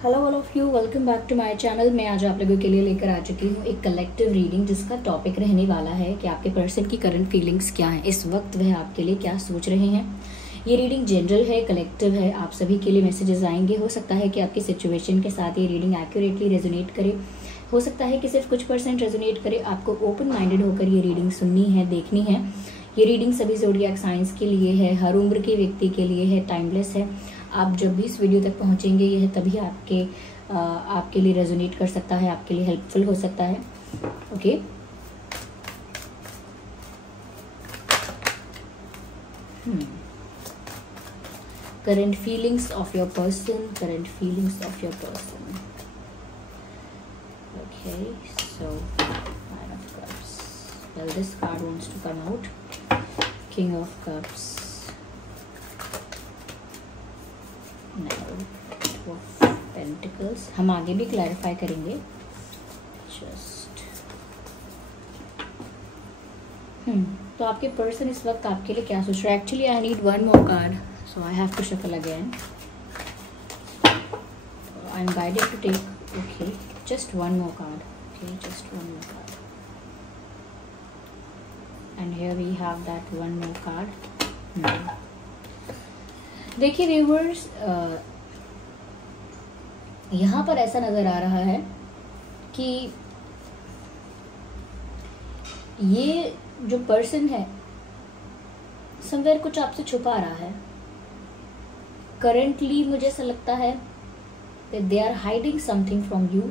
Hello all of you, welcome back to my channel. मैं आज आप लोगों के लिए लेकर आ चुकी हूँ एक कलेक्टिव रीडिंग, जिसका टॉपिक रहने वाला है कि आपके पर्सन की करंट फीलिंग्स क्या हैं, इस वक्त वह आपके लिए क्या सोच रहे हैं। ये रीडिंग जनरल है, कलेक्टिव है, आप सभी के लिए मैसेजेस आएंगे। हो सकता है कि आपकी सिचुएशन के साथ ये रीडिंग एक्यूरेटली रेजोनेट करे, हो सकता है कि सिर्फ कुछ % रेजोनेट करे। आपको ओपन माइंडेड होकर ये रीडिंग सुननी है, देखनी है। ये रीडिंग सभी ज़ोडिएक साइंस के लिए है, हर उम्र के व्यक्ति के लिए है, टाइमलेस है। आप जब भी इस वीडियो तक पहुंचेंगे यह तभी आपके लिए रेजोनेट कर सकता है, आपके लिए हेल्पफुल हो सकता है। Okay, current feelings of your person, current feelings of your person. Okay, so nine of cups, well this card wants to come out, king of cups, nine of pentacles. हम आगे भी क्लैरिफाई करेंगे। Just तो आपके person इस वक्त आपके लिए क्या सोच रहा है? Actually I need one more card, so I have to shuffle again. I am guided to take, okay, just one more card, okay, just one more card, and here we have that one more card. देखिए viewers, यहाँ पर ऐसा नजर आ रहा है कि ये जो पर्सन है समवेयर कुछ आपसे छुपा रहा है। करेंटली मुझे ऐसा लगता है that they are hiding something from you,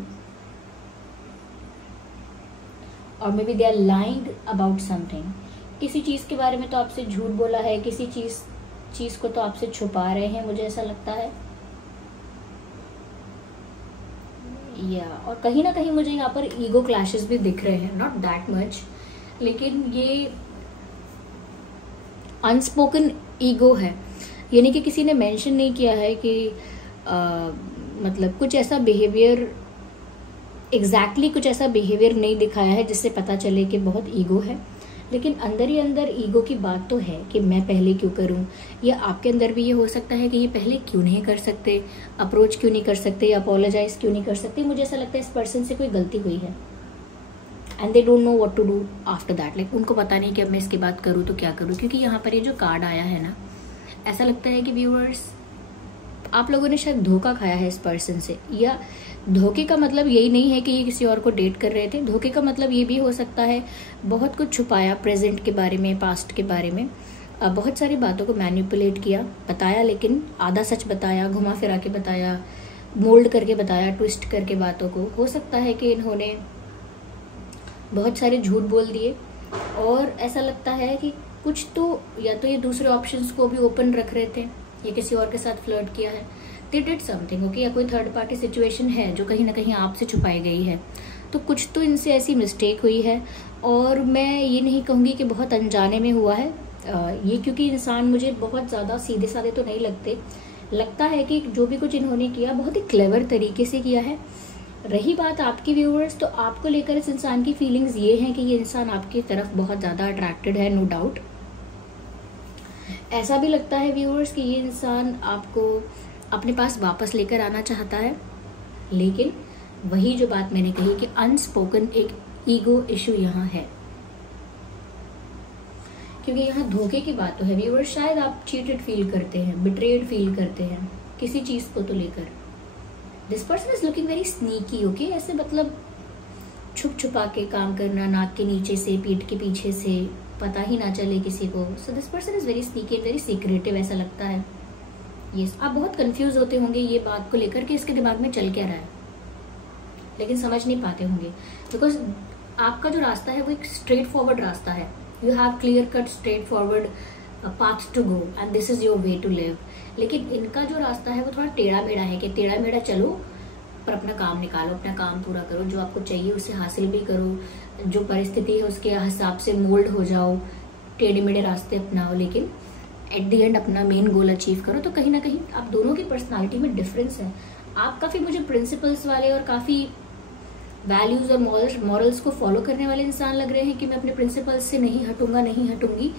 or maybe they are lying about something। किसी चीज के बारे में तो आपसे झूठ बोला है, किसी चीज को तो आपसे छुपा रहे हैं, मुझे ऐसा लगता है। और कहीं ना कहीं मुझे यहाँ पर ईगो क्लैशेस भी दिख रहे हैं, नॉट दैट मच, लेकिन ये अनस्पोकन ईगो है। यानी कि किसी ने मेंशन नहीं किया है कि मतलब कुछ ऐसा बिहेवियर, एग्जैक्टली कुछ ऐसा बिहेवियर नहीं दिखाया है जिससे पता चले कि बहुत ईगो है, लेकिन अंदर ही अंदर ईगो की बात तो है कि मैं पहले क्यों करूं, या आपके अंदर भी ये हो सकता है कि ये पहले क्यों नहीं कर सकते, अप्रोच क्यों नहीं कर सकते, अपोलोजाइज क्यों नहीं कर सकते। मुझे ऐसा लगता है इस पर्सन से कोई गलती हुई है and they don't know what to do after that. Like उनको पता नहीं कि अब मैं इसके बाद करूँ तो क्या करूँ, क्योंकि यहाँ पर ये जो कार्ड आया है ना, ऐसा लगता है कि व्यूअर्स आप लोगों ने शायद धोखा खाया है इस पर्सन से। या धोखे का मतलब यही नहीं है कि ये किसी और को डेट कर रहे थे, धोखे का मतलब ये भी हो सकता है बहुत कुछ छुपाया, प्रेजेंट के बारे में, पास्ट के बारे में, बहुत सारी बातों को मैनिपुलेट किया, बताया, लेकिन आधा सच बताया, घुमा फिरा के बताया, मोल्ड करके बताया, ट्विस्ट करके बातों को। हो सकता है कि इन्होंने बहुत सारे झूठ बोल दिए, और ऐसा लगता है कि कुछ तो, या तो ये दूसरे ऑप्शंस को भी ओपन रख रहे थे, या किसी और के साथ फ्लर्ट किया है, दे डिड समथिंग, ओके, या कोई थर्ड पार्टी सिचुएशन है जो कहीं ना कहीं आपसे छुपाई गई है। तो कुछ तो इनसे ऐसी मिस्टेक हुई है, और मैं ये नहीं कहूँगी कि बहुत अनजाने में हुआ है ये, क्योंकि इंसान मुझे बहुत ज़्यादा सीधे साधे तो नहीं लगते। लगता है कि जो भी कुछ इन्होंने किया बहुत ही क्लेवर तरीके से किया है। रही बात आपकी व्यूअर्स, तो आपको लेकर इस इंसान की फीलिंग्स ये हैं कि ये इंसान आपकी तरफ बहुत ज़्यादा अट्रैक्टेड है, नो डाउट। ऐसा भी लगता है व्यूअर्स कि ये इंसान आपको अपने पास वापस लेकर आना चाहता है, लेकिन वही जो बात मैंने कही कि अनस्पोकन एक ईगो इशू यहाँ है, क्योंकि यहाँ धोखे की बात तो है व्यूअर्स। शायद आप चीटेड फील करते हैं, बिट्रेड फील करते हैं किसी चीज को तो लेकर। This person is looking very sneaky, okay, ऐसे मतलब छुप छुपा के काम करना, नाक के नीचे से, पीठ के पीछे से, पता ही ना चले किसी को। So this person is very sneaky, very secretive, ऐसा लगता है। यस, आप बहुत कंफ्यूज होते होंगे ये बात को लेकर कि इसके दिमाग में चल क्या रहा है, लेकिन समझ नहीं पाते होंगे, बिकॉज आपका जो रास्ता है वो एक स्ट्रेट फॉरवर्ड रास्ता है। You have clear cut straight forward path to go and this is your way to live. लेकिन इनका जो रास्ता है वो थोड़ा टेढ़ा मेढ़ा है कि टेढ़ा मेढ़ा चलो पर अपना काम निकालो, अपना काम पूरा करो, जो आपको चाहिए उसे हासिल भी करो, जो परिस्थिति है उसके हिसाब से मोल्ड हो जाओ, टेढ़े मेढ़े रास्ते अपनाओ, लेकिन एट द एंड अपना मेन गोल अचीव करो। तो कहीं ना कहीं आप दोनों की पर्सनालिटी में डिफरेंस है। आप काफ़ी मुझे प्रिंसिपल्स वाले और काफ़ी वैल्यूज़ और मॉरल्स को फॉलो करने वाले इंसान लग रहे हैं कि मैं अपने प्रिंसिपल्स से नहीं हटूंगा, नहीं हटूंगी,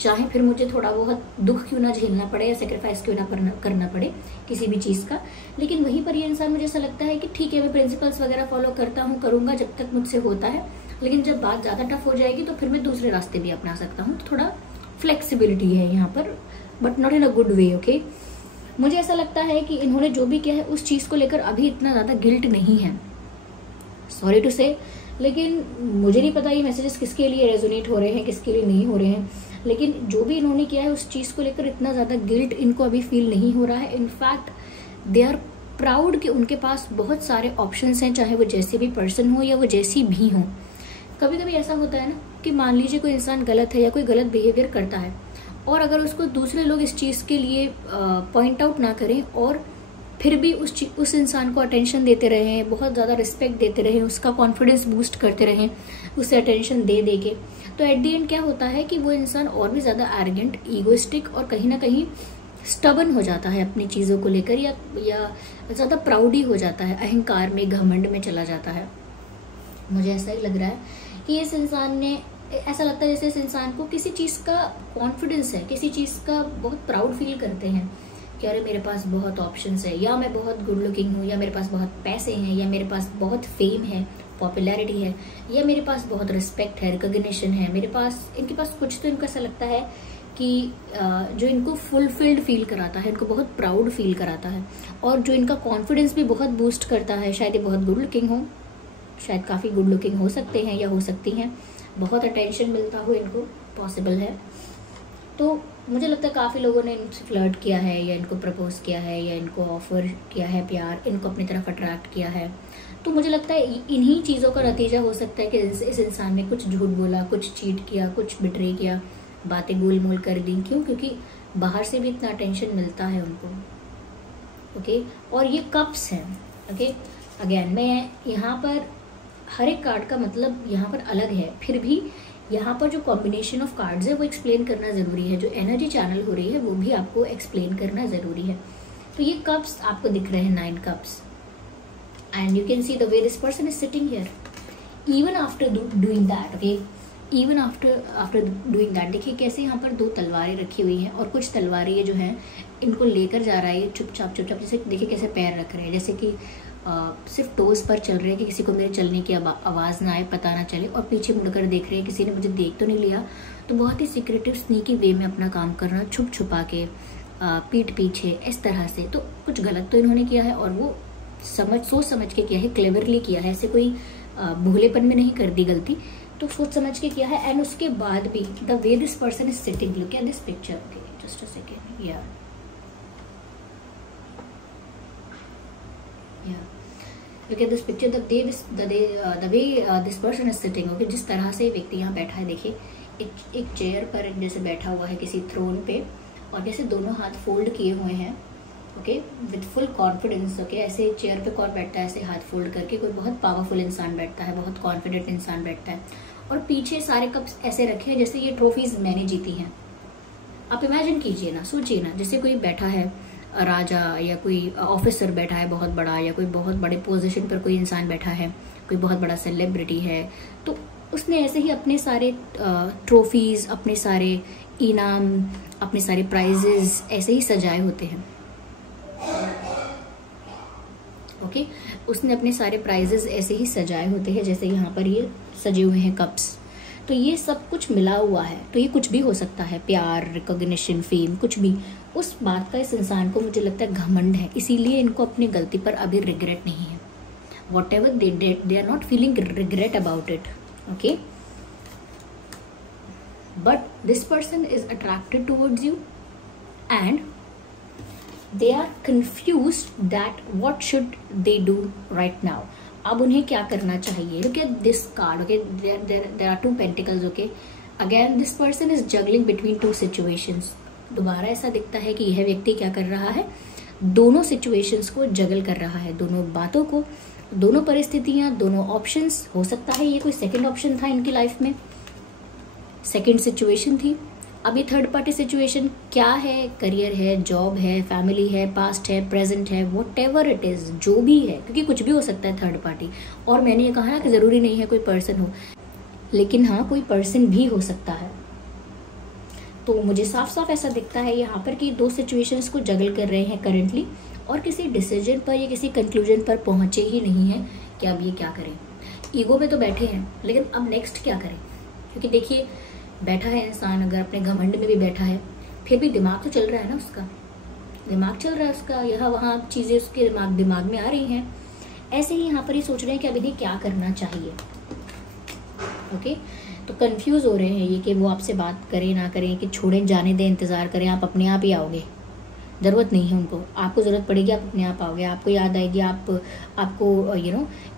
चाहे फिर मुझे थोड़ा बहुत दुख क्यों ना झेलना पड़े या सेक्रीफाइस क्यों ना करना पड़े किसी भी चीज़ का। लेकिन वहीं पर ये इंसान मुझे ऐसा लगता है कि ठीक है, मैं प्रिंसिपल्स वगैरह फॉलो करता हूँ, करूँगा जब तक मुझसे होता है, लेकिन जब बात ज़्यादा टफ हो जाएगी तो फिर मैं दूसरे रास्ते भी अपना सकता हूँ। तो थोड़ा फ्लेक्सिबिलिटी है यहाँ पर, but not in a good way. Okay, मुझे ऐसा लगता है कि इन्होंने जो भी किया है उस चीज़ को लेकर अभी इतना ज़्यादा गिल्ट नहीं है, सॉरी टू से। लेकिन मुझे नहीं पता ये मैसेजेस किसके लिए रेजोनेट हो रहे हैं, किसके लिए नहीं हो रहे हैं, लेकिन जो भी इन्होंने किया है उस चीज़ को लेकर इतना ज़्यादा गिल्ट इनको अभी फील नहीं हो रहा है। इनफैक्ट दे आर प्राउड कि उनके पास बहुत सारे ऑप्शंस हैं, चाहे वो जैसे भी पर्सन हो या वो जैसी भी हो। कभी कभी ऐसा होता है ना कि मान लीजिए कोई इंसान गलत है या कोई गलत बिहेवियर करता है, और अगर उसको दूसरे लोग इस चीज़ के लिए पॉइंट आउट ना करें और फिर भी उस इंसान को अटेंशन देते रहें, बहुत ज़्यादा रिस्पेक्ट देते रहें, उसका कॉन्फिडेंस बूस्ट करते रहें उसे अटेंशन दे के, तो एट द एंड क्या होता है कि वो इंसान और भी ज़्यादा एरोगेंट, ईगोइस्टिक और कहीं ना कहीं स्टबन हो जाता है अपनी चीज़ों को लेकर, या ज़्यादा प्राउडी हो जाता है, अहंकार में, घमंड में चला जाता है। मुझे ऐसा ही लग रहा है कि इस इंसान ने, ऐसा लगता है जैसे इस इंसान को किसी चीज़ का कॉन्फिडेंस है, किसी चीज़ का बहुत प्राउड फील करते हैं कि अरे मेरे पास बहुत ऑप्शंस है, या मैं बहुत गुड लुकिंग हूँ, या मेरे पास बहुत पैसे हैं, या मेरे पास बहुत फेम है, पॉपुलैरिटी है, या मेरे पास बहुत रिस्पेक्ट है, रिकॉग्निशन है, मेरे पास, इनके पास कुछ तो इनको ऐसा लगता है कि जो इनको फुलफिल्ड फील कराता है, इनको बहुत प्राउड फील कराता है, और जो इनका कॉन्फिडेंस भी बहुत बूस्ट करता है। शायद ये बहुत गुड लुकिंग हो, शायद काफ़ी गुड लुकिंग हो सकते हैं या हो सकती हैं, बहुत अटेंशन मिलता हो इनको, पॉसिबल है। तो मुझे लगता है काफ़ी लोगों ने इनसे फ्लर्ट किया है, या इनको प्रपोज किया है, या इनको ऑफर किया है प्यार, इनको अपनी तरफ अट्रैक्ट किया है। तो मुझे लगता है इन्हीं चीज़ों का नतीजा हो सकता है कि इस इंसान ने कुछ झूठ बोला, कुछ चीट किया, कुछ बिट्रे किया, बातें गोल मोल कर दी। क्यों? क्योंकि बाहर से भी इतना अटेंशन मिलता है उनको। ओके, और ये कप्स हैं। ओके, अगेन मैं यहाँ पर हर एक कार्ड का मतलब यहाँ पर अलग है, फिर भी यहाँ पर जो कॉम्बिनेशन ऑफ कार्ड्स है वो एक्सप्लेन करना ज़रूरी है, जो एनर्जी चैनल हो रही है वो भी आपको एक्सप्लेन करना ज़रूरी है। तो ये कप्स आपको दिख रहे हैं, 9 cups, and you can see the way this person is sitting here even after doing that. Okay, even after doing that, देखिए कैसे यहाँ पर 2 तलवारें रखी हुई हैं, और कुछ तलवारें ये जो हैं इनको लेकर जा रहा है ये चुपचाप, जैसे देखिए कैसे पैर रख रहे हैं, जैसे कि सिर्फ टोज पर चल रहे हैं कि किसी को मेरे चलने की आवाज़ ना आए, पता ना चले, और पीछे मुड़कर देख रहे हैं किसी ने मुझे देख तो नहीं लिया। तो बहुत ही सीक्रेटिव, स्नीकी वे में अपना काम करना, छुप छुपा के, पीठ पीछे, इस तरह से। तो कुछ गलत तो इन्होंने किया है, और वो सोच समझ के किया है, क्लेवरली किया है, ऐसे कोई भूलेपन में नहीं कर दी गलती, तो सोच समझ के किया है। एंड उसके बाद भी the way this person is sitting, look at this picture. Okay, just a second, या look at this picture, the way this person is sitting। Okay, जिस तरह से व्यक्ति यहाँ बैठा है, देखिए एक चेयर पर जैसे बैठा हुआ है किसी थ्रोन पे, और जैसे दोनों हाथ फोल्ड किए हुए हैं। Okay, with full confidence. Okay, ऐसे चेयर पे कौन बैठता है ऐसे हाथ फोल्ड करके? कोई बहुत पावरफुल इंसान बैठता है, बहुत कॉन्फिडेंट इंसान बैठता है, और पीछे सारे कप्स ऐसे रखे हैं जैसे ये ट्रॉफीज मैंने जीती हैं। आप इमेजिन कीजिए ना, सोचिए ना, जैसे कोई बैठा है राजा, या कोई ऑफिसर बैठा है बहुत बड़ा, या कोई बहुत बड़े पोजीशन पर कोई इंसान बैठा है, कोई बहुत बड़ा सेलिब्रिटी है, तो उसने ऐसे ही अपने सारे ट्रॉफीज, अपने सारे इनाम, अपने सारे प्राइजेस ऐसे ही सजाए होते हैं। ओके, उसने अपने सारे प्राइजेस ऐसे ही सजाए होते हैं जैसे यहाँ पर ये सजे हुए हैं कप्स। तो ये सब कुछ मिला हुआ है, तो ये कुछ भी हो सकता है, प्यार, रिकॉग्निशन, फेम, कुछ भी। उस बात का इस इंसान को मुझे लगता है घमंड है, इसीलिए इनको अपनी गलती पर अभी रिग्रेट नहीं है। Whatever they did, they are not feeling regret about it. Okay, but this person is attracted towards you and they are confused that what should they do right now। अब उन्हें क्या करना चाहिए? Look at this card, okay, there are 2 pentacles, okay, again this person is juggling between 2 situations। दोबारा ऐसा दिखता है कि यह व्यक्ति क्या कर रहा है, दोनों सिचुएशंस को जगल कर रहा है, दोनों बातों को, दोनों परिस्थितियां, दोनों ऑप्शंस। हो सकता है ये कोई सेकंड ऑप्शन था इनकी लाइफ में, सेकंड सिचुएशन थी, अब ये थर्ड पार्टी सिचुएशन क्या है, करियर है, जॉब है, फैमिली है, पास्ट है, प्रेजेंट है, व्हाटएवर इट इज, जो भी है, क्योंकि कुछ भी हो सकता है थर्ड पार्टी। और मैंने ये कहा ना कि जरूरी नहीं है कोई पर्सन हो, लेकिन हाँ कोई पर्सन भी हो सकता है। तो मुझे साफ साफ ऐसा दिखता है यहाँ पर कि दो सिचुएशंस को जगल कर रहे हैं करेंटली, और किसी डिसीजन पर या किसी कंक्लूजन पर पहुंचे ही नहीं है कि अब ये क्या करें। ईगो में तो बैठे हैं, लेकिन अब नेक्स्ट क्या करें, क्योंकि देखिए बैठा है इंसान, अगर अपने घमंड में भी बैठा है, फिर भी दिमाग तो चल रहा है ना, उसका दिमाग चल रहा है, उसका यहाँ वहाँ चीज़ें उसके दिमाग में आ रही हैं। ऐसे ही यहाँ पर ही सोच रहे हैं कि अब इन्हें क्या करना चाहिए। ओके, तो कंफ्यूज हो रहे हैं ये कि वो आपसे बात करें ना करें, कि छोड़ें जाने दें, इंतज़ार करें, आप अपने आप ही आओगे, ज़रूरत नहीं है उनको, आपको ज़रूरत पड़ेगी आप अपने आप आओगे, आपको याद आएगी, आपको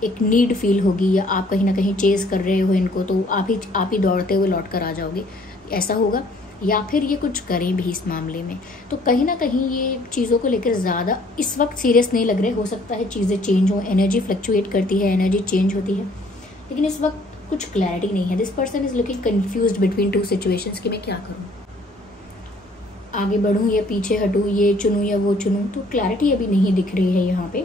एक नीड फील होगी, या आप कहीं ना कहीं चेज कर रहे हो इनको, तो आप ही दौड़ते हुए लौट कर आ जाओगे, ऐसा होगा। या फिर ये कुछ करें भी इस मामले में, तो कहीं ना कहीं ये चीज़ों को लेकर ज़्यादा इस वक्त सीरियस नहीं लग रहे। हो सकता है चीज़ें चेंज हो, एनर्जी फ्लक्चुएट करती है, एनर्जी चेंज होती है, लेकिन इस वक्त कुछ क्लैरिटी नहीं है। This person is looking confused between two situations कि मैं क्या करूं, आगे बढ़ूं या पीछे हटूं, ये चुनूं या वो चुनूं, तो क्लैरिटी अभी नहीं दिख रही है यहाँ पे।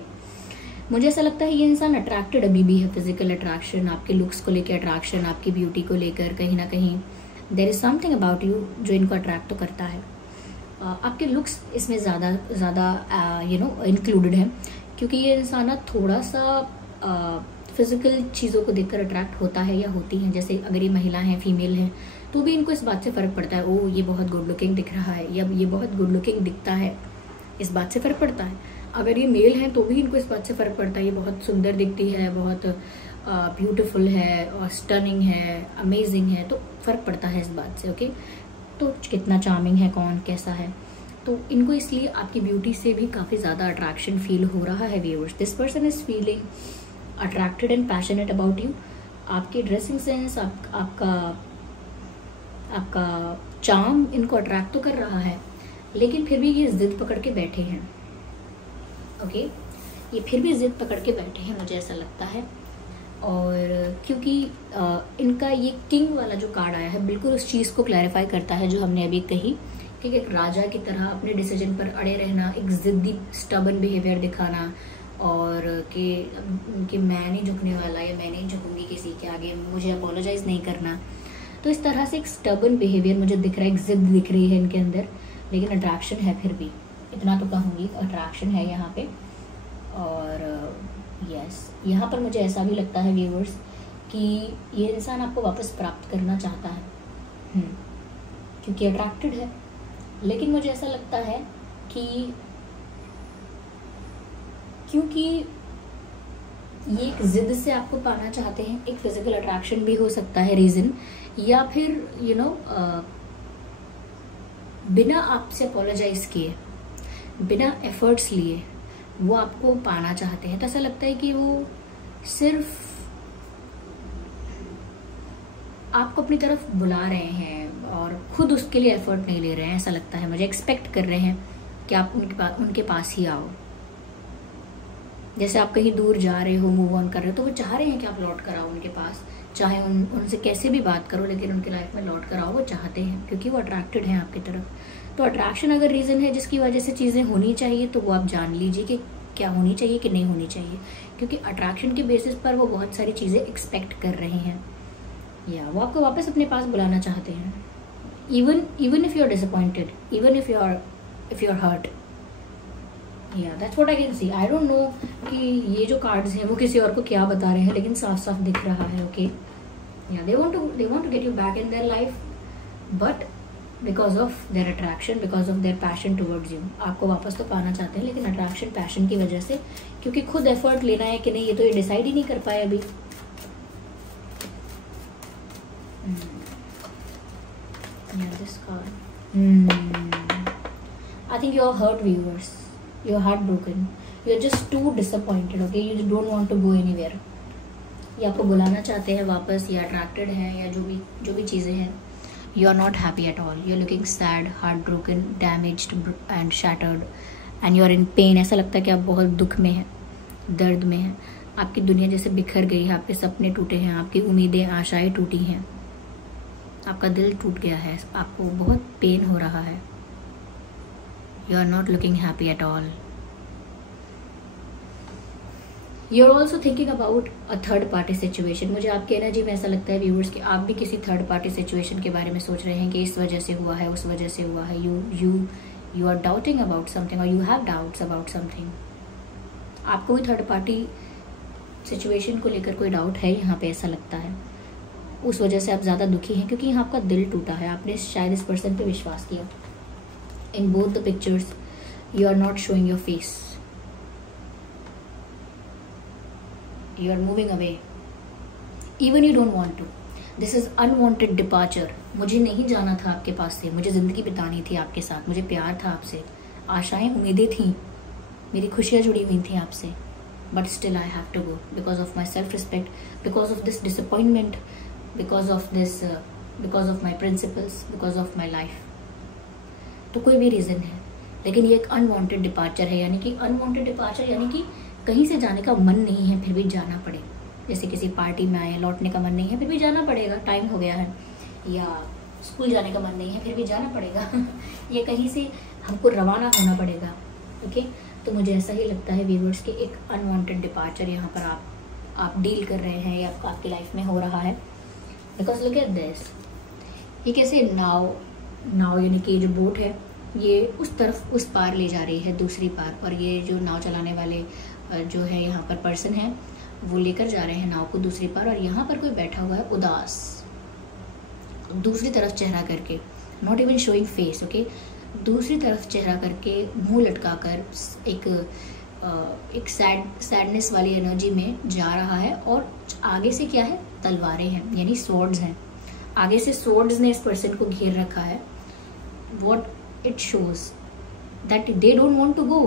मुझे ऐसा लगता है ये इंसान अट्रैक्टेड अभी भी है, फिजिकल अट्रैक्शन, आपके लुक्स को लेकर अट्रैक्शन, आपकी ब्यूटी को लेकर, कहीं ना कहीं there is something about you जो इनको अट्रैक्ट तो करता है। आपके लुक्स इसमें ज़्यादा इंक्लूडेड है, क्योंकि ये इंसान ना थोड़ा सा फिजिकल चीज़ों को देखकर अट्रैक्ट होता है या होती हैं। जैसे अगर ये महिला है, फीमेल है, तो भी इनको इस बात से फ़र्क पड़ता है, ओ ये बहुत गुड लुकिंग दिख रहा है, या ये बहुत गुड लुकिंग दिखता है, इस बात से फ़र्क पड़ता है। अगर ये मेल है तो भी इनको इस बात से फ़र्क पड़ता है, ये बहुत सुंदर दिखती है, बहुत ब्यूटीफुल है और स्टनिंग है, अमेजिंग है, तो फ़र्क पड़ता है इस बात से। ओके, तो कितना चार्मिंग है, कौन कैसा है, तो इनको इसलिए आपकी ब्यूटी से भी काफ़ी ज़्यादा अट्रैक्शन फील हो रहा है viewers. This person is feeling attracted and passionate about you. आपके ड्रेसिंग सेंस, आपका चार्म इनको अट्रैक्ट तो कर रहा है, लेकिन फिर भी ये जिद पकड़ के बैठे हैं। ओके, ये फिर भी जिद पकड़ के बैठे हैं, मुझे ऐसा लगता है। और क्योंकि इनका ये किंग वाला जो कार्ड आया है बिल्कुल उस चीज़ को क्लैरिफाई करता है जो हमने अभी कही, कि एक राजा की तरह अपने डिसीजन पर अड़े रहना, एक जिद्दी स्टबन बिहेवियर दिखाना, और कि मैं नहीं झुकने वाला, या मैं नहीं झुकूंगी किसी के आगे, मुझे अपोलोजाइज नहीं करना। तो इस तरह से एक स्टबन बिहेवियर मुझे दिख रहा है, एक जिद दिख रही है इनके अंदर, लेकिन अट्रैक्शन है, फिर भी इतना तो कहूँगी अट्रैक्शन है यहाँ पे। और यस, यहाँ पर मुझे ऐसा भी लगता है व्यूअर्स कि ये इंसान आपको वापस प्राप्त करना चाहता है, क्योंकि अट्रैक्टेड है। लेकिन मुझे ऐसा लगता है कि क्योंकि ये एक जिद से आपको पाना चाहते हैं, एक फिजिकल अट्रैक्शन भी हो सकता है रीजन, या फिर बिना आपसे अपोलोजाइज किए, बिना एफर्ट्स लिए वो आपको पाना चाहते हैं। तो ऐसा लगता है कि वो सिर्फ आपको अपनी तरफ बुला रहे हैं और खुद उसके लिए एफर्ट नहीं ले रहे हैं। ऐसा लगता है मुझे, एक्सपेक्ट कर रहे हैं कि आप उनके पास ही आओ। जैसे आप कहीं दूर जा रहे हो, मूव ऑन कर रहे हो, तो वो चाह रहे हैं कि आप लौट कर आओ उनके पास, चाहे उनसे कैसे भी बात करो, लेकिन उनके लाइफ में लौट कर आओ, वो चाहते हैं, क्योंकि वो अट्रैक्टेड हैं आपकी तरफ। तो अट्रैक्शन अगर रीज़न है जिसकी वजह से चीज़ें होनी चाहिए, तो वो आप जान लीजिए कि क्या होनी चाहिए कि नहीं होनी चाहिए, क्योंकि अट्रैक्शन के बेसिस पर वो बहुत सारी चीज़ें एक्सपेक्ट कर रहे हैं, या वो आपको वापस अपने पास बुलाना चाहते हैं। Even if you are disappointed, even if you are hurt, या that's what I can see. I don't know कि ये जो कार्ड्स हैं वो किसी और को क्या बता रहे हैं, लेकिन साफ साफ दिख रहा है। ओके, या they want to get you back in their life, but because of their attraction, because of their passion towards you, आपको वापस तो पाना चाहते हैं, लेकिन अट्रैक्शन पैशन की वजह से, क्योंकि खुद एफर्ट लेना है कि नहीं, ये तो ये डिसाइड ही नहीं कर पाए अभी। This card, I think you are hurt viewers, you are heartbroken, you are just too disappointed, okay, you don't want to go anywhere। ये आपको बुलाना चाहते हैं वापस, या अट्रैक्टेड हैं, या जो भी चीज़ें हैं। you are not happy at all, you are looking sad, heartbroken, damaged and shattered, and you are in pain। ऐसा लगता है कि आप बहुत दुख में हैं, दर्द में हैं, आपकी दुनिया जैसे बिखर गई है, आपके सपने टूटे हैं, आपकी उम्मीदें आशाएं टूटी हैं। आपका दिल टूट गया है, आपको बहुत पेन हो रहा है। You are not looking happy at all. You are also thinking about a third party situation. मुझे आपकी एनर्जी में ऐसा लगता है व्यूअर्स कि आप भी किसी थर्ड पार्टी सिचुएशन के बारे में सोच रहे हैं कि इस वजह से हुआ है, उस वजह से हुआ है। You are doubting about something और you have doubts about something. आपको भी थर्ड पार्टी सिचुएशन को लेकर कोई डाउट है यहाँ पे, ऐसा लगता है। उस वजह से आप ज़्यादा दुखी हैं क्योंकि यहाँ आपका दिल टूटा है। आपने शायद इस पर्सन पे विश्वास किया। In both the pictures you are not showing your face, you are moving away even you don't want to. This is unwanted departure. मुझे नहीं जाना था आपके पास से, मुझे जिंदगी बितानी थी आपके साथ, मुझे प्यार था आपसे, आशाएं उम्मीदें थी, मेरी खुशियां जुड़ी हुई थी आपसे, but still I have to go because of my self respect, because of this disappointment, because of my principles, because of my life. तो कोई भी रीजन है, लेकिन ये एक अनवांटेड डिपार्चर है। यानी कि अनवांटेड डिपार्चर यानी कि कहीं से जाने का मन नहीं है फिर भी जाना पड़े। जैसे किसी पार्टी में आए, लौटने का मन नहीं है फिर भी जाना पड़ेगा, टाइम हो गया है, या स्कूल जाने का मन नहीं है फिर भी जाना पड़ेगा या कहीं से हमको रवाना होना पड़ेगा। ओके, तो मुझे ऐसा ही लगता है व्यूअर्स कि एक अनवांटेड डिपार्चर यहाँ पर आप डील कर रहे हैं या आपकी लाइफ में हो रहा है। बिकॉज लुक एट दिस, ये कैसे नाव यानी कि जो बोट है ये उस तरफ उस पार ले जा रही है, दूसरी पार, और ये जो नाव चलाने वाले जो है यहाँ पर पर्सन है वो लेकर जा रहे हैं नाव को दूसरी पार। और यहाँ पर कोई बैठा हुआ है उदास, दूसरी तरफ चेहरा करके, not even showing face. Okay, दूसरी तरफ चेहरा करके, मुंह लटका कर एक सैडनेस वाली एनर्जी में जा रहा है। और आगे से क्या है, तलवारें हैं, यानी स्वॉर्ड्स हैं। आगे से स्वॉर्ड्स ने इस पर्सन को घेर रखा है। What it shows that they don't want to go.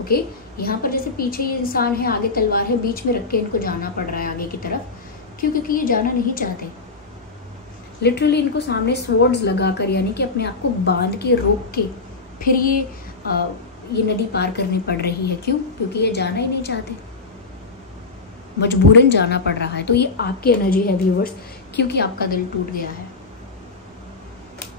Okay, यहाँ पर जैसे पीछे ये इंसान है, आगे तलवार है, बीच में रख के इनको जाना पड़ रहा है आगे की तरफ। क्यों? क्योंकि ये जाना नहीं चाहते। लिटरली इनको सामने स्वॉर्ड्स लगाकर, यानी कि अपने आप को बांध के, रोक के, फिर ये नदी पार करनी पड़ रही है। क्यों? क्योंकि ये जाना ही नहीं चाहते, मजबूरन जाना पड़ रहा है। तो ये आपकी एनर्जी है व्यूअर्स, क्योंकि आपका दिल टूट गया है।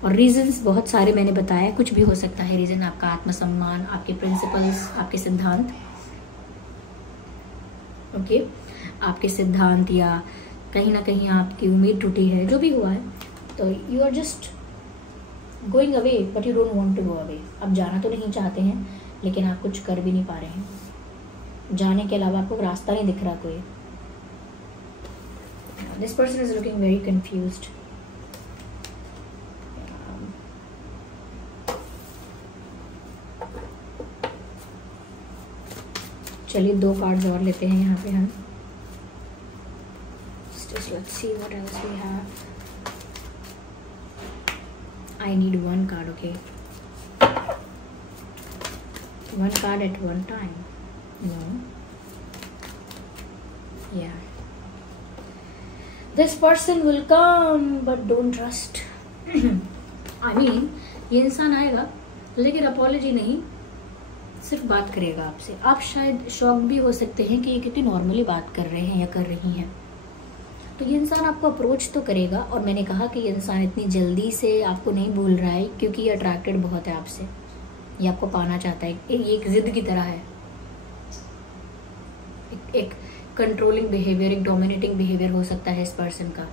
और रीजंस बहुत सारे मैंने बताया, कुछ भी हो सकता है रीजन। आपका आत्मसम्मान, आपके प्रिंसिपल्स, आपके सिद्धांत, ओके, आपके सिद्धांत, या कहीं ना कहीं आपकी उम्मीद टूटी है, जो भी हुआ है। तो you are just going away but you don't want to go away. आप जाना तो नहीं चाहते हैं, लेकिन आप कुछ कर भी नहीं पा रहे हैं। जाने के अलावा आपको रास्ता नहीं दिख रहा कोई। This person is looking very confused. चलिए 2 कार्ड्स और लेते हैं यहाँ पे हम। Let's see what else we have. I need 1 card, okay? 1 card at one time. No. Yeah. This person will come, but don't trust. I mean, ये इंसान आएगा, लेकिन अपॉलॉजी नहीं, सिर्फ बात करेगा आपसे। आप शायद शॉक भी हो सकते हैं कि ये कितनी नॉर्मली बात कर रहे हैं या कर रही हैं। तो ये इंसान आपको अप्रोच तो करेगा, और मैंने कहा कि ये इंसान इतनी जल्दी से आपको नहीं भूल रहा है क्योंकि ये अट्रैक्टेड बहुत है आपसे, ये आपको पाना चाहता है। ये एक जिद की तरह है, एक कंट्रोलिंग बिहेवियर, एक डोमिनेटिंग बिहेवियर हो सकता है इस पर्सन का।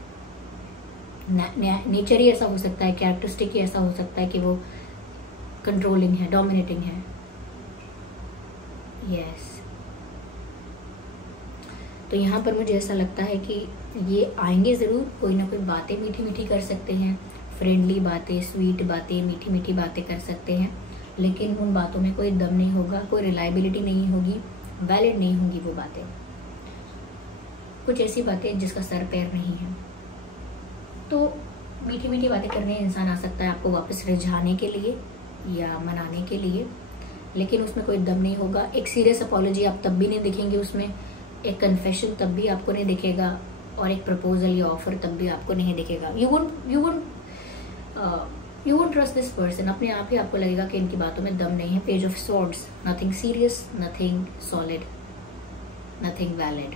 नेचर ही ऐसा हो सकता है, कैरेक्टरिस्टिक ही ऐसा हो सकता है कि वो कंट्रोलिंग है, डोमिनेटिंग है। यस, तो यहाँ पर मुझे ऐसा लगता है कि ये आएंगे ज़रूर, कोई ना कोई बातें मीठी मीठी कर सकते हैं, फ्रेंडली बातें, स्वीट बातें, मीठी मीठी बातें कर सकते हैं, लेकिन उन बातों में कोई दम नहीं होगा, कोई रिलायबिलिटी नहीं होगी, वैलिड नहीं होंगी वो बातें। कुछ ऐसी बातें जिसका सर पैर नहीं है। तो मीठी मीठी बातें करने इंसान आ सकता है आपको वापस रिझाने के लिए या मनाने के लिए, लेकिन उसमें कोई दम नहीं होगा। एक सीरियस अपॉलॉजी आप तब भी नहीं दिखेंगे उसमें, एक कन्फेशन तब भी आपको नहीं दिखेगा, और एक प्रपोजल या ऑफर तब भी आपको नहीं दिखेगा। You won't trust this person. अपने आप ही आपको लगेगा कि इनकी बातों में दम नहीं है। Page of swords, nothing serious, nothing solid, nothing valid.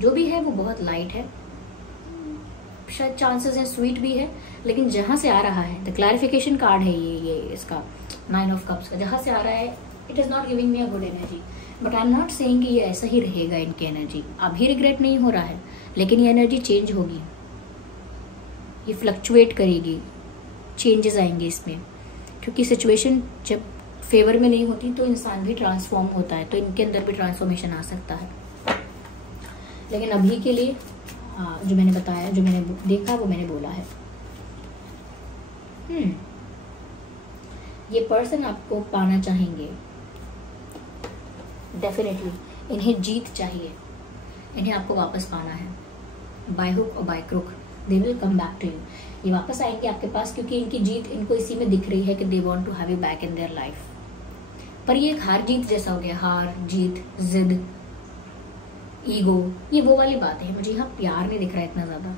जो भी है वो बहुत लाइट है, शायद चांसेस हैं स्वीट भी है, लेकिन जहां से आ रहा है, द क्लैरिफिकेशन कार्ड है ये इसका 9 ऑफ कप्स का, जहां से आ रहा है it is not giving me a good energy. But I am not saying कि ये ऐसा ही रहेगा इनकी एनर्जी। अभी रिग्रेट नहीं हो रहा है, लेकिन ये एनर्जी चेंज होगी, ये फ्लक्चुएट करेगी, चेंजेस आएंगे इसमें, क्योंकि सिचुएशन जब फेवर में नहीं होती तो इंसान भी ट्रांसफॉर्म होता है, तो इनके अंदर भी ट्रांसफॉर्मेशन आ सकता है। लेकिन अभी के लिए जो मैंने बताया, जो मैंने देखा वो मैंने बोला है। ये पर्सन आपको पाना चाहेंगे डेफिनेटली, इन्हें जीत चाहिए, इन्हें आपको वापस पाना है, बाय हुक और by crook they will come back to you. ये वापस आएंगे आपके पास, क्योंकि इनकी जीत इनको इसी में दिख रही है कि they want to have you back in their life. पर ये एक हार जीत जैसा हो गया, हार जीत, जिद, ईगो, ये वो वाली बात है। मुझे यहाँ प्यार नहीं दिख रहा है इतना ज्यादा।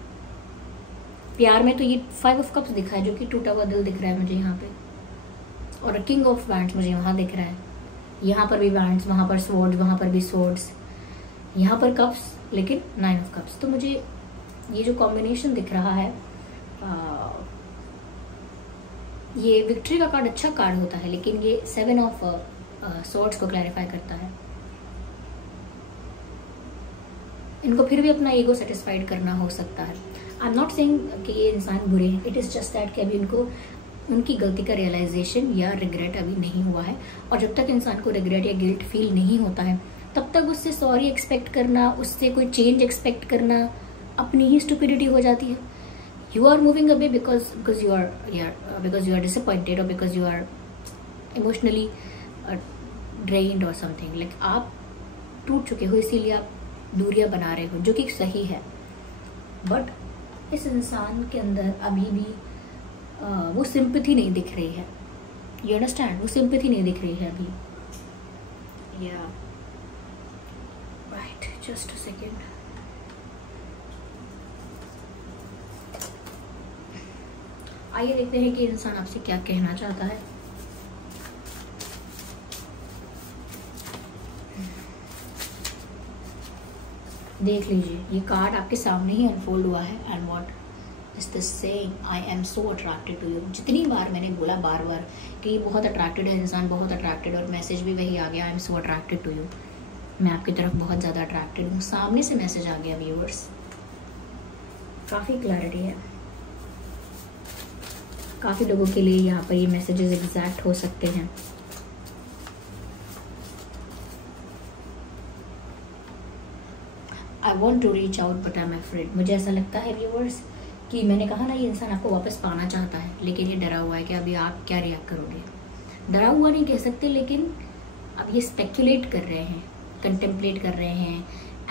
प्यार में तो ये 5 ऑफ कप्स दिखा है, जो कि टूटा हुआ दिल दिख रहा है मुझे यहाँ पे, और किंग ऑफ वैंड्स मुझे वहां दिख रहा है। यहाँ पर भी वैंड्स, वहां पर स्वॉर्ड्स, वहां पर भी स्वॉर्ड्स, यहाँ पर कप्स, लेकिन 9 ऑफ कप्स। तो मुझे ये जो कॉम्बिनेशन दिख रहा है, ये विक्ट्री का कार्ड अच्छा कार्ड होता है, लेकिन ये 7 ऑफ स्वॉर्ड्स को क्लैरिफाई करता है। इनको फिर भी अपना ईगो सेटिस्फाइड करना हो सकता है। आई एम नॉट सेइंग कि ये इंसान बुरे हैं, इट इज़ जस्ट दैट कि अभी उनको उनकी गलती का रियलाइजेशन या रिग्रेट अभी नहीं हुआ है। और जब तक इंसान को रिग्रेट या गिल्ट फील नहीं होता है, तब तक उससे सॉरी एक्सपेक्ट करना, उससे कोई चेंज एक्सपेक्ट करना अपनी ही स्टुपिडिटी हो जाती है। You are moving away because you are disappointed, और because you are emotionally drained और समथिंग, लाइक आप टूट चुके हो, इसीलिए आप दूरियां बना रहे हो, जो कि सही है। बट इस इंसान के अंदर अभी भी वो सिंपैथी नहीं दिख रही है। You understand? वो सिंपैथी नहीं दिख रही है अभी। या राइट, जस्ट अ सेकेंड। आइए देखते हैं कि इंसान आपसे क्या कहना चाहता है। देख लीजिए, ये कार्ड आपके सामने ही अनफोल्ड हुआ है। And what is this saying? I am so attracted to you. जितनी बार मैंने बोला बार बार कि ये बहुत अट्रैक्टेड है इंसान, बहुत अट्रैक्टेड, और मैसेज भी वही आ गया, I am so attracted to you. मैं आपकी तरफ बहुत ज़्यादा अट्रैक्टेड हूँ। सामने से मैसेज आ गया व्यूअर्स, काफ़ी क्लैरिटी है। काफ़ी लोगों के लिए यहाँ पर ये मैसेजेस एग्जैक्ट हो सकते हैं। I want to reach out but I am afraid. मुझे ऐसा लगता है व्यूअर्स कि मैंने कहा ना, ये इंसान आपको वापस पाना चाहता है, लेकिन ये डरा हुआ है कि अभी आप क्या रिएक्ट करोगे। डरा हुआ नहीं कह सकते, लेकिन अब ये स्पेक्युलेट कर रहे हैं, कंटेम्पलेट कर रहे हैं,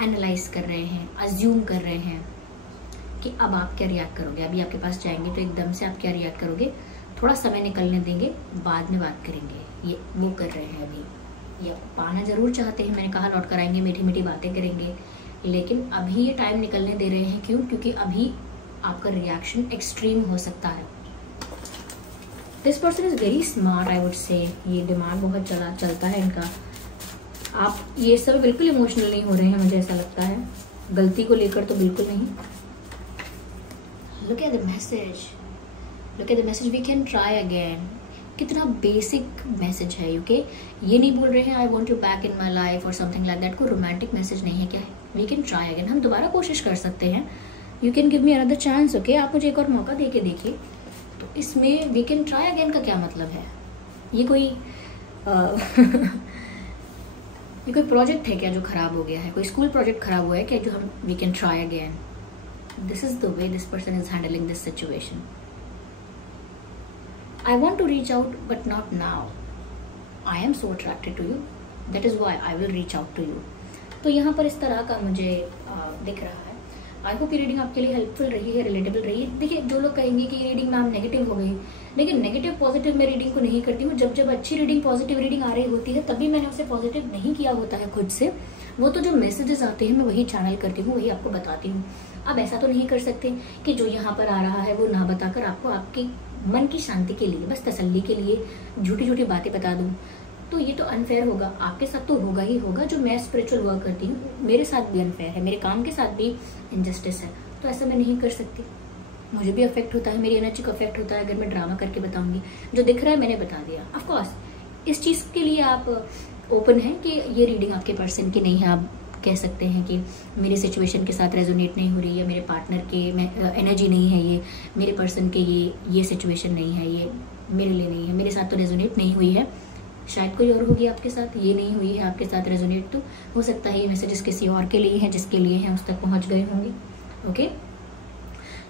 एनालाइज कर रहे हैं, अज्यूम कर रहे हैं कि अब आप क्या रिएक्ट करोगे। अभी आपके पास जाएंगे तो एकदम से आप क्या रिएक्ट करोगे, थोड़ा समय निकलने देंगे, बाद में बात करेंगे। ये वो कर रहे हैं अभी। ये पाना जरूर चाहते हैं, मैंने कहा लौट कर आएंगे, मीठी मीठी बातें करेंगे, लेकिन अभी ये टाइम निकलने दे रहे हैं। क्यों? क्योंकि अभी आपका रिएक्शन एक्सट्रीम हो सकता है। This person is very smart, I would say. ये दिमाग बहुत चलता है इनका। आप ये सब बिल्कुल इमोशनल नहीं हो रहे हैं, मुझे ऐसा लगता है, गलती को लेकर तो बिल्कुल नहीं। Look at the message, look at the message, we can try again. कितना बेसिक मैसेज है। यूके ये नहीं बोल रहे हैं I want you back in my life और समथिंग लाइक दैट। कोई रोमांटिक मैसेज नहीं है। क्या है? वी कैन ट्राई अगेन, हम दोबारा कोशिश कर सकते हैं। You can give me another chance. Okay, आप मुझे एक और मौका दे के देखिए। तो इसमें वी कैन ट्राई अगेन का क्या मतलब है? ये कोई ये कोई प्रोजेक्ट है क्या जो खराब हो गया है? कोई स्कूल प्रोजेक्ट खराब हुआ है क्या जो हम we can try again? This is the way this person is handling this situation. I want to reach out but not now. I am so attracted to you. That is why I will reach out to you. तो यहाँ पर इस तरह का मुझे दिख रहा है। आई होप ये रीडिंग आपके लिए हेल्पफुल रही है, रिलेटेबल रही है। देखिए, जो लोग कहेंगे कि ये रीडिंग मैम नेगेटिव हो गई, लेकिन नेगेटिव पॉजिटिव मैं रीडिंग को नहीं करती हूँ। जब अच्छी रीडिंग, पॉजिटिव रीडिंग आ रही होती है, तभी मैंने उसे पॉजिटिव नहीं किया होता है खुद से। वो तो जो मैसेजेस आते हैं मैं वही चैनल करती हूँ, वही आपको बताती हूँ। अब ऐसा तो नहीं कर सकते कि जो यहाँ पर आ रहा है वो ना बताकर आपको आपकी मन की शांति के लिए, बस तसल्ली के लिए झूठी झूठी बातें बता दूं, तो ये तो अनफेयर होगा। आपके साथ तो होगा ही होगा। जो मैं स्पिरिचुअल वर्क करती हूँ मेरे साथ भी अनफेयर है, मेरे काम के साथ भी इनजस्टिस है। तो ऐसा मैं नहीं कर सकती। मुझे भी अफेक्ट होता है, मेरी एनर्जी को अफेक्ट होता है अगर मैं ड्रामा करके बताऊंगी। जो दिख रहा है मैंने बता दिया। ऑफ कोर्स इस चीज़ के लिए आप ओपन हैं कि ये रीडिंग आपके पर्सन की नहीं है। आप कह सकते हैं कि मेरी सिचुएशन के साथ रेजोनेट नहीं हो रही, या मेरे पार्टनर के एनर्जी नहीं है, ये मेरे पर्सन के ये सिचुएशन नहीं है, ये मेरे लिए नहीं है, मेरे साथ तो रेजोनेट नहीं हुई है। शायद कोई और होगी आपके साथ, ये नहीं हुई है आपके साथ रेजोनेट, तो हो सकता है ये मैसेजेस किसी और के लिए हैं, जिसके लिए हैं उस तक पहुंच गए होंगे। ओके,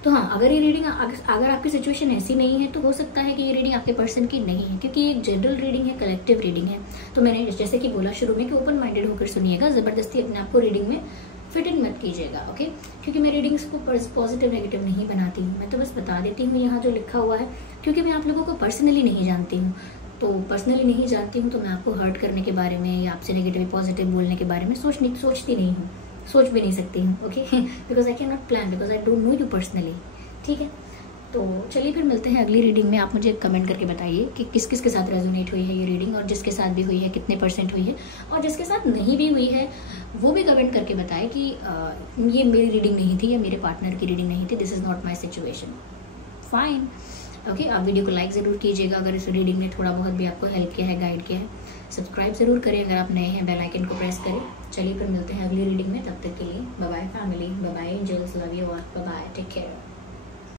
तो हाँ, अगर ये रीडिंग अगर आपकी सिचुएशन ऐसी नहीं है तो हो सकता है कि ये रीडिंग आपके पर्सन की नहीं है, क्योंकि ये एक जनरल रीडिंग है, कलेक्टिव रीडिंग है। तो मैंने जैसे कि बोला शुरू में कि ओपन माइंडेड होकर सुनिएगा, जबरदस्ती अपने आप को रीडिंग में फिट इन मत कीजिएगा। ओके, क्योंकि मैं रीडिंग्स को पॉजिटिव नेगेटिव नहीं बनाती हूँ, मैं तो बस बता देती हूँ यहाँ जो लिखा हुआ है, क्योंकि मैं आप लोगों को पर्सनली नहीं जानती हूँ। तो पर्सनली नहीं जानती हूँ तो मैं आपको हर्ट करने के बारे में या आपसे नेगेटिव पॉजिटिव बोलने के बारे में सोचती नहीं हूँ, सोच भी नहीं सकती हूँ। Okay, because I can not plan, because I don't no you personally. ठीक है, तो चलिए फिर मिलते हैं अगली रीडिंग में। आप मुझे कमेंट करके बताइए कि किस किस के साथ रेजोनेट हुई है ये रीडिंग, और जिसके साथ भी हुई है कितने % हुई है, और जिसके साथ नहीं भी हुई है वो भी कमेंट करके बताए कि ये मेरी रीडिंग नहीं थी या मेरे पार्टनर की रीडिंग नहीं थी, this is not my situation. Fine. Okay, आप वीडियो को लाइक ज़रूर कीजिएगा अगर इस रीडिंग ने थोड़ा बहुत भी आपको हेल्प किया है, गाइड किया है। सब्सक्राइब ज़रूर करें अगर आप नए हैं, बेल आइकन को प्रेस करें। चलिए फिर मिलते हैं अगली रीडिंग में, तब तक के लिए bye bye family, bye bye angels, love you all, bye bye, take care.